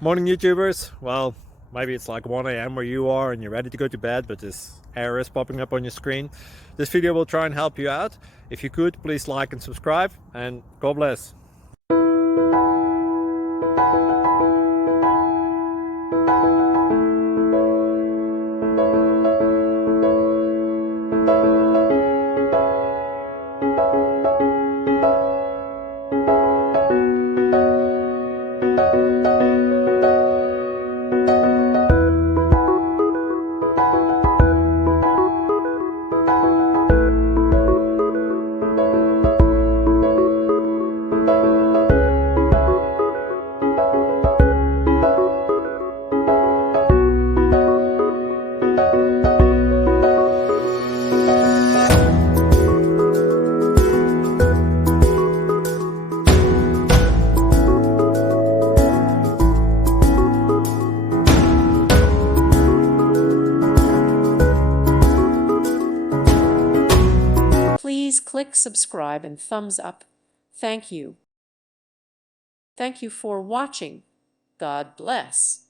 Morning YouTubers. Well, maybe it's like 1 a.m. where you are and you're ready to go to bed, but this error is popping up on your screen. This video will try and help you out. If you could, please like and subscribe, and God bless. Please click subscribe and thumbs up. Thank you. Thank you for watching. God bless.